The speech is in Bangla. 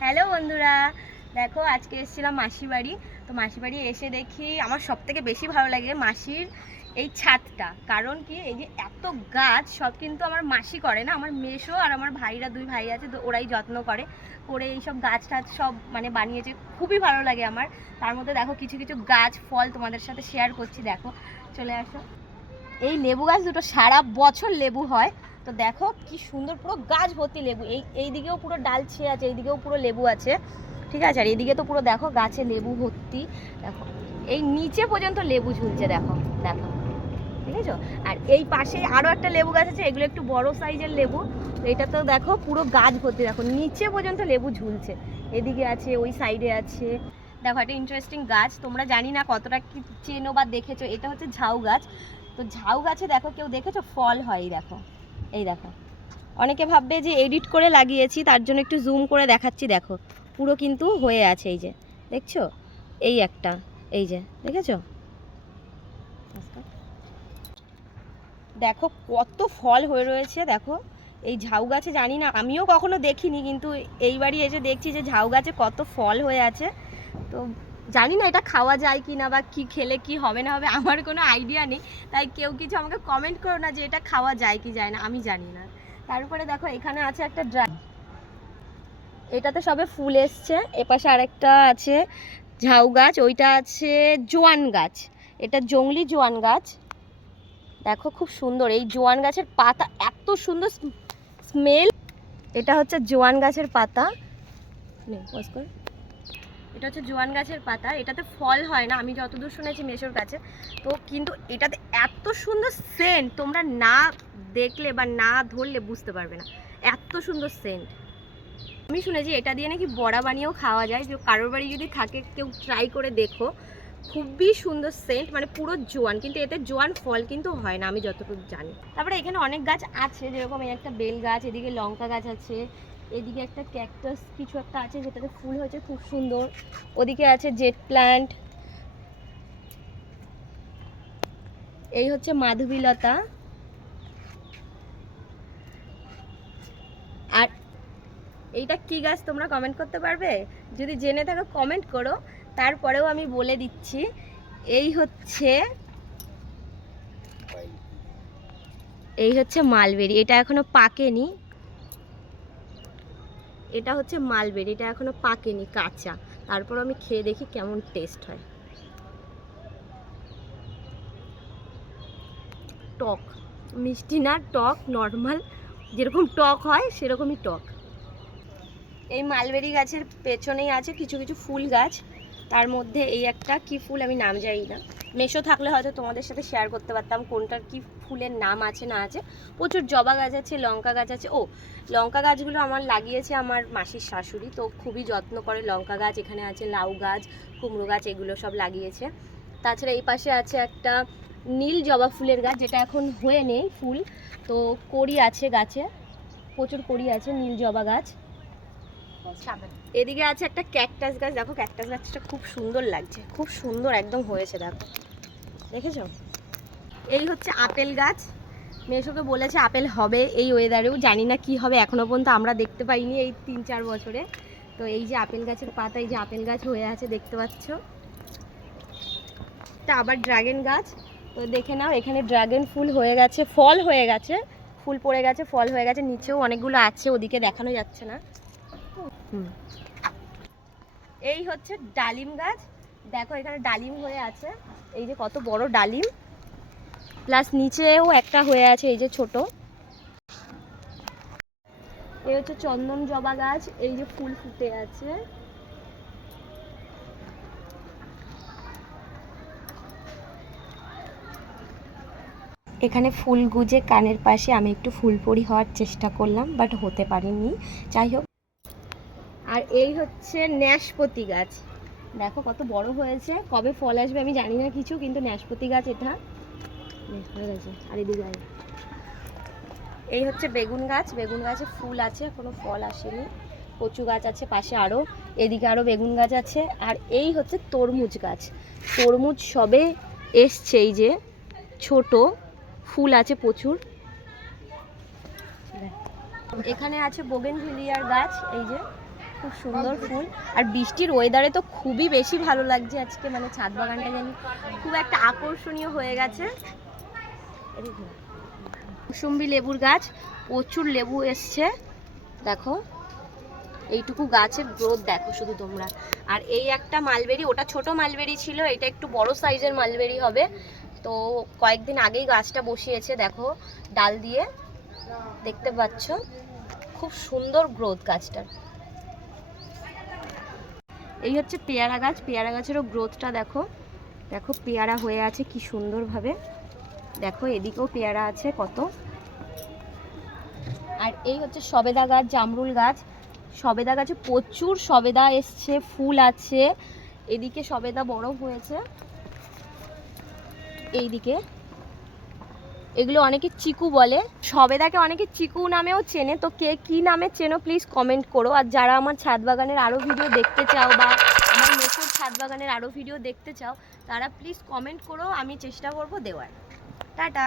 হ্যালো বন্ধুরা, দেখো আজকে এসেছিলাম মাসির বাড়ি। তো মাসির বাড়ি এসে দেখি আমার সবথেকে বেশি ভালো লাগে মাসির এই ছাদটা। কারণ কি, এই যে এত গাছ সব কিন্তু আমার মাসি করে না, আমার মেসো আর আমার ভাইরা, দুই ভাই আছে, তো ওরাই যত্ন করে এইসব গাছ টাছ সব মানে বানিয়েছে। খুবই ভালো লাগে আমার। তার মধ্যে দেখো কিছু কিছু গাছ ফল তোমাদের সাথে শেয়ার করছি। দেখো, চলে আসো। এই লেবু গাছ দুটো সারা বছর লেবু হয়। তো দেখো কি সুন্দর, পুরো গাছ ভর্তি লেবু। এই দিকেও পুরো ডাল ছেয়ে আছে, এইদিকেও পুরো লেবু আছে, ঠিক আছে। আর এইদিকে তো পুরো দেখো গাছে লেবু ভর্তি। দেখো এই নিচে পর্যন্ত লেবু ঝুলছে, দেখো দেখো, ঠিক আছে। আর এই পাশে আরও একটা লেবু গাছ আছে, এগুলো একটু বড় সাইজের লেবু। তো এটা তো দেখো পুরো গাছ ভর্তি, দেখো নিচে পর্যন্ত লেবু ঝুলছে। এদিকে আছে, ওই সাইডে আছে। দেখো একটা ইন্টারেস্টিং গাছ, তোমরা জানি না কতটা কি চেনো বা দেখেছো, এটা হচ্ছে ঝাউ গাছ। তো ঝাউ গাছে দেখো, কেউ দেখেছো ফল হয়? এই দেখো, এই দেখো। অনেকে ভাববে যে এডিট করে লাগিয়েছি, তার জন্য একটু জুম করে দেখাচ্ছি। দেখো পুরো কিন্তু হয়ে আছে, এই যে দেখছো, এই একটা, এই যে দেখেছো, দেখো কত ফল হয়ে রয়েছে। দেখো এই ঝাউ গাছে, জানি না, আমিও কখনো দেখিনি, কিন্তু এইবারই এসে দেখছি যে ঝাউ গাছে কত ফল হয়ে আছে। তো জানি না এটা খাওয়া যায় কি না, বা কি খেলে কি হবে না হবে, আমার কোনো আইডিয়া নেই। তাই কেউ কিছু আমাকে কমেন্ট করো না যে এটা খাওয়া যায় কি যায় না, আমি জানি না। তারপরে দেখো এখানে আছে একটা এটাতে সবে ফুল এসছে। এপাশে আরেকটা আছে ঝাউ গাছ, ওইটা আছে জোয়ান গাছ। এটা জংলি জোয়ান গাছ। দেখো খুব সুন্দর, এই জোয়ান গাছের পাতা এত সুন্দর স্মেল। এটা হচ্ছে জোয়ান গাছের পাতা, এটা হচ্ছে জোয়ান গাছের পাতা। এটাতে ফল হয় না, আমি যতদূর শুনেছি মেশোর কাছে। তো কিন্তু এটাতে এত সুন্দর সেন্ট, তোমরা না দেখলে বা না ধরলে বুঝতে পারবে না, এত সুন্দর সেন্ট। আমি শুনেছি এটা দিয়ে নাকি বড়া বানিয়েও খাওয়া যায়। যে কারোর বাড়ি যদি থাকে, কেউ ট্রাই করে দেখো। খুবই সুন্দর সেন্ট, মানে পুরো জোয়ান, কিন্তু এতে জোয়ান ফল কিন্তু হয় না, আমি যতটুকু জানি। তারপরে এখানে অনেক গাছ আছে, যেরকম এই একটা বেল গাছ, এদিকে লঙ্কা গাছ আছে, এদিকে একটা ক্যাকটাস কিছু একটা আছে যেটাতে ফুল হয়েছে খুব সুন্দর, ওদিকে আছে জেট প্ল্যান্ট। এই হচ্ছে মাধবীলতা। আর এইটা কি গাছ তোমরা কমেন্ট করতে পারবে? যদি জেনে থাকো কমেন্ট করো, তারপরেও আমি বলে দিচ্ছি। এই হচ্ছে মালবেরি, এটা এখনো পাকেনি। এটা হচ্ছে মালবেরি, এটা এখনো পাকেনি, কাঁচা। তারপর আমি খেয়ে দেখি কেমন টেস্ট হয়। টক, মিষ্টি না, টক, নর্মাল যেরকম টক হয় সেরকমই টক। এই মালবেরি গাছের পেছনেই আছে কিছু কিছু ফুল গাছ। তার মধ্যে এই একটা কি ফুল আমি নাম জানি না, মেশো থাকলে হয়তো তোমাদের সাথে শেয়ার করতে পারতাম কোনটার কি ফুলের নাম আছে না আছে। প্রচুর জবা গাছ আছে, লঙ্কা গাছ আছে। ও, লঙ্কা গাছগুলো আমার লাগিয়েছে আমার মাসির শাশুড়ি, তো খুবই যত্ন করে লঙ্কা গাছ। এখানে আছে লাউ গাছ, কুমড়ো গাছ, এগুলো সব লাগিয়েছে। তাছাড়া এই পাশে আছে একটা নীল জবা ফুলের গাছ, যেটা এখন হয়ে নেই ফুল, তো কড়ি আছে গাছে, প্রচুর কড়ি আছে, নীল জবা গাছ। এদিকে আছে একটা ক্যাকটাস গাছ, দেখো ক্যাকটাস গাছটা খুব সুন্দর লাগছে, খুব সুন্দর একদম হয়েছে, দেখো দেখেছো। এই হচ্ছে আপেল গাছ, মেশোকে বলেছে আপেল হবে এই ওয়েদারেও, জানি না কি হবে, এখনো পর্যন্ত আমরা দেখতে পাইনি এই 3-4 বছরে। তো এই যে আপেল গাছের পাতা, এই যে আপেল গাছ হয়ে আছে দেখতে পাচ্ছ। তা আবার ড্রাগন গাছ, তো দেখে নাও এখানে ড্রাগন ফুল হয়ে গেছে, ফল হয়ে গেছে, ফুল পড়ে গেছে, ফল হয়ে গেছে, নিচেও অনেকগুলো আছে, ওদিকে দেখানো যাচ্ছে না। এই হচ্ছে ডালিম গাছ, দেখো এখানে ডালিম হয়ে আছে, এই যে কত বড় ডালিম, প্লাস নিচেও একটা হয়ে আছে, এই যে ছোট। এই হচ্ছে চন্দন জবা গাছ, এই যে ফুল ফুটে আছে। এখানে ফুল গুজে কানের পাশে আমি একটু ফুলপরি হওয়ার চেষ্টা করলাম, বাট হতে পারিনি, যাই হোক। আর এই হচ্ছে ন্যাশপতি গাছ, দেখো কত বড় হয়েছে, কবে ফল আসবে আমি জানি না কিছু, কিন্তু ন্যাশপতি গাছ এটা হয়ে গেছে। আর এদিকে এই হচ্ছে বেগুন গাছ, বেগুন গাছে ফুল আছে, কোনো ফল আসেনি। কচু গাছ আছে পাশে আরও, এদিকে আরও বেগুন গাছ আছে। আর এই হচ্ছে তরমুজ গাছ, তরমুজ সবে এসছে, এই যে ছোট ফুল আছে প্রচুর। এখানে আছে বোগেনভিলিয়ার গাছ, এই যে খুব সুন্দর ফুল। আর বৃষ্টির ওয়েদারে তো খুবই বেশি ভালো লাগছে আজকে, মানে ছাদ বাগানটা জানি খুব একটা আকর্ষণীয় হয়ে গেছে। মৌসুম্বি লেবুর গাছ, প্রচুর লেবু এসছে দেখো, এইটুকু গাছের গ্রোথ দেখো শুধু তোমরা। আর এই একটা মালবেরি, ওটা ছোট মালবেরি ছিল, এটা একটু বড় সাইজের মালবেরি হবে। তো কয়েকদিন আগেই গাছটা বসিয়েছে দেখো ডাল দিয়ে, দেখতে পাচ্ছ খুব সুন্দর গ্রোথ গাছটার। এই হচ্ছে পেয়ারা গাছ, পেয়ারা গাছেরও গ্রোথটা দেখো, দেখো পেয়ারা হয়ে আছে কি সুন্দরভাবে, দেখো এদিকেও পেয়ারা আছে কত। আর এই হচ্ছে সবেদা গাছ, জামরুল গাছ, সবেদা গাছে প্রচুর সবেদা এসছে, ফুল আছে, এদিকে সবেদা বড় হয়েছে, এইদিকে এগুলো অনেকে চিকু বলে, সবেদাকে অনেকে চিকু নামেও চেনে। তো কে কি নামে চেনো প্লিজ কমেন্ট করো। আর যারা আমার ছাদ বাগানের আরও ভিডিও দেখতে চাও বা আমার মেসোর ছাদ বাগানের আরও ভিডিও দেখতে চাও, তারা প্লিজ কমেন্ট করো, আমি চেষ্টা করব দেওয়ার। টাটা।